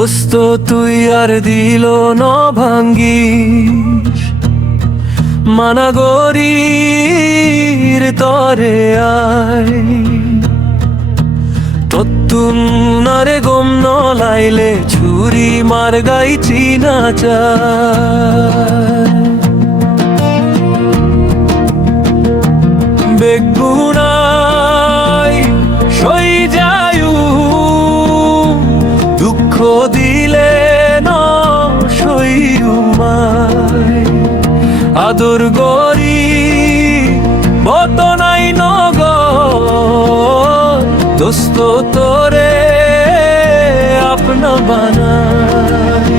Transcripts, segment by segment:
দোস্ত তুই আর দিল ন ভাঙ্গিস মানাগরির তরে আয় তত্তুন নারে গম ন লাইলে ছুরি মার গাই চিনা চায় বেগুনাই সই যায়ু দুঃখ দিলে ন সইউমায় আদর গরি বতনাই নগ দোস্ত তোরে আপনা বানায়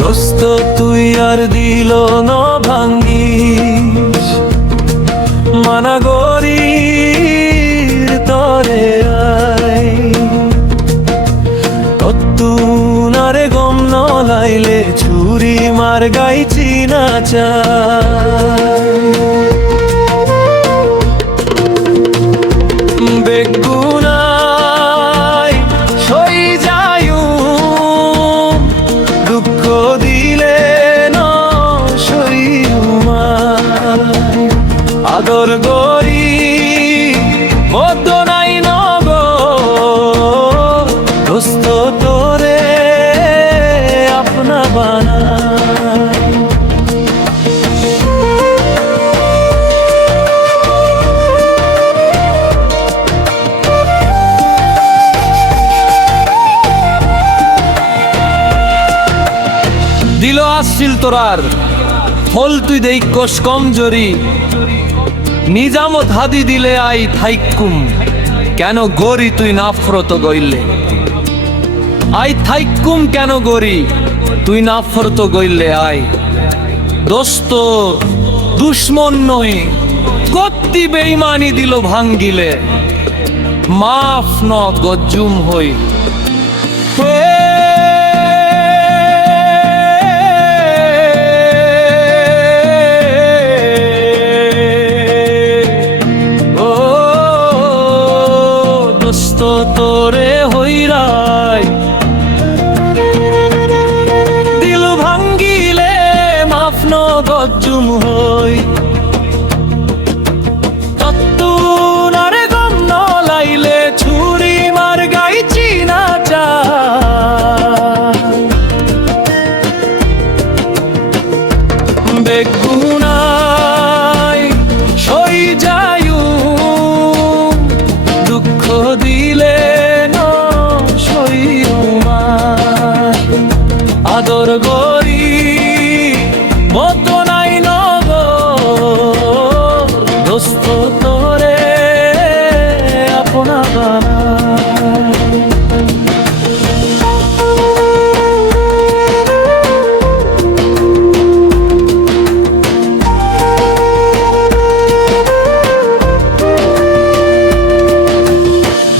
দোস্ত তুই আর দিল ন ভাঙ্গিস মানাগরির তরে আয় তত্তুন আরে গম ন লাইলে ছুরি মার গাই চিনা চায় বেগুনাই সই যায়ু দুঃখ দিলে ন সইউমায় আদর গরি বদনাই নগ দোস্ত তোরে আপনা বানায় দিল আসছিল তোরার ফল তুই দেইকস কমজোরি নিজামত হাদি দিলে আই থাইকুম কেন গরি তুই নাফরত গইলে আই থাইকুম কেন গরি তুই নাফরত গইলে আই দোস্ত দুশ্মন নই কত্তি বেঈমানি দিল ভাঙ্গিলে মাফ ন গজ্জুম হই দোস্ত তোরে হইরাই দিল ভাঙ্গিলে মাফ ন গজ্জুম হই তত্তুন আরে গম ন লাইলে ছুরি মার গাই চিনা চায় বেগুনাই সই যায়ু দুঃখ দিলে ন সইউমায় আদর গরি বতনাই নগ দোস্ত তোরে আপনা বানায়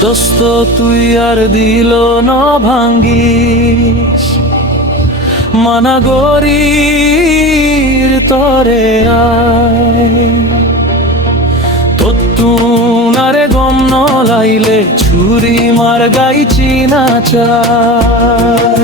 দোস্ত তুই আর দিল ন ভাঙ্গিস মানাগরির তরে আয় তত্তুন আরে গম ন লাইলে ছুরি মার গাই চিনা চায়